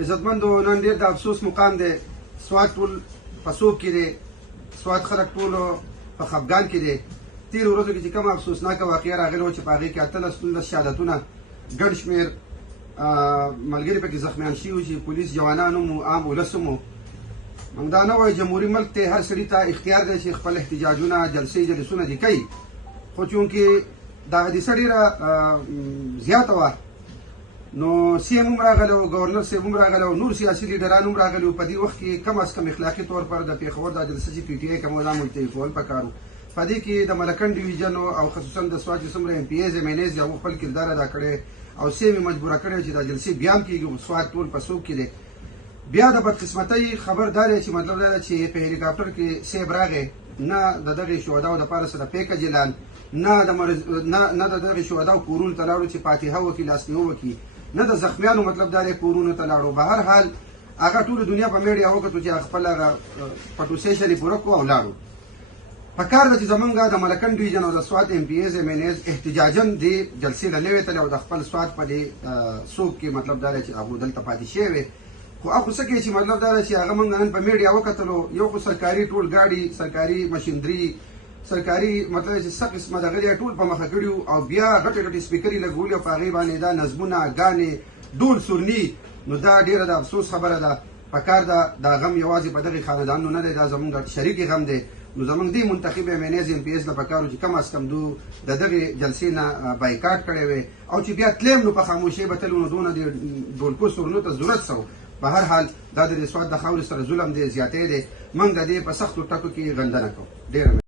عزتمندو نن ډېر د افسوس مقام دی سوات ټول په سوق کې دی سوات خلک ټولو په خفګان کې دی تېرو ورځو کې چې کومه افسوسناکه واقعه راغلې وه چې په هغې کې 18 شهادتونه ګڼ شمېر ملګري پکې زخمیان شوي وو چې پولیس جوانان هم وو عام ولس هم وو موږ دا نه وایو جمهوري ملک دی هر سړي ته اختیار دی چې خپل احتجاجونه جلسونه دې کوي خو چونکې دا حادثه ډېره زیاته وه نو سی ایم هم راغلی و ګورنر صاحب هم راغلی و نور سیاسي لیډران هم راغلي وو په دې وخت کې کم از کم اخلاقي طور پر د پېښور دا جلسه چې پی ټي آی کومه دا ملتوي کول پکار وو په دې کې د ملکنډ ډویژن او خصوصا د سوات چې څومره ایم پي ایز ایم این ایز هغو خپل کردار ادا کړی او سیم یې مجبوره کړی چې دا جلسې بیا هم کېږي سوات ټول په سوق کې دی بیا د بدقسمتۍ خبر دا دی چې مطلب دا ده چې په هلیکاپټر کې سیب راغی نه د دغې شهداو دپاره څه د پیکج اعلان نه د دغې شهداو کورونو ته لاړو چې فاتحه وکړي لاسنیوه وکړي نه د زخمیانو مطلب دا دی کورونو ته لاړو به هر حال هغه ټوله دنیا په میډیا وکتو چې خپل هغه پټوسیشن یې پوره کړو او لاړو پکار ده چې زمونږ د ملکنډ ډویژن او د سوات ایم پي ایز ایم این ایز احتجاجن دې جلسې له نه وتلې او د خپل سوات په دې سوق کې مطلب دا دی چې هغو دلته پاتې شوی وې خو هغه څه کوي چې مطلب دا دی چې هغه موږ نن په میډیا وکتلو یو خو سرکاري ټول ګاډي سرکاري مشینري سرکاري مطلب چې څه قسمه دغه دی ټول په مخه کړي او بیا غټې غټې سپیکرې لګولي او په هغې باندې دا نظمونه ګانې ډول سورني نو دا ډېره د افسوس خبره ده پکار ده دا غم یوازې په دغې خاندانونو نه دی دا زموږ شریک غم دی نو زموږ دې منتخب ایم این ایز ایم پي ایس له پکار و چې کم از کم دو د دغې جلسې نه بایکاټ کړی وی او چې بیا تلیم نو په خاموشۍ به تلو نو دونه د ډولکو سورنو ته ضرورت څه په هر حال دا د سوات د خاورې سره ظلم دی زیاتی دی موږ د دې په سختو ټکو کې غندنه کوو ډېره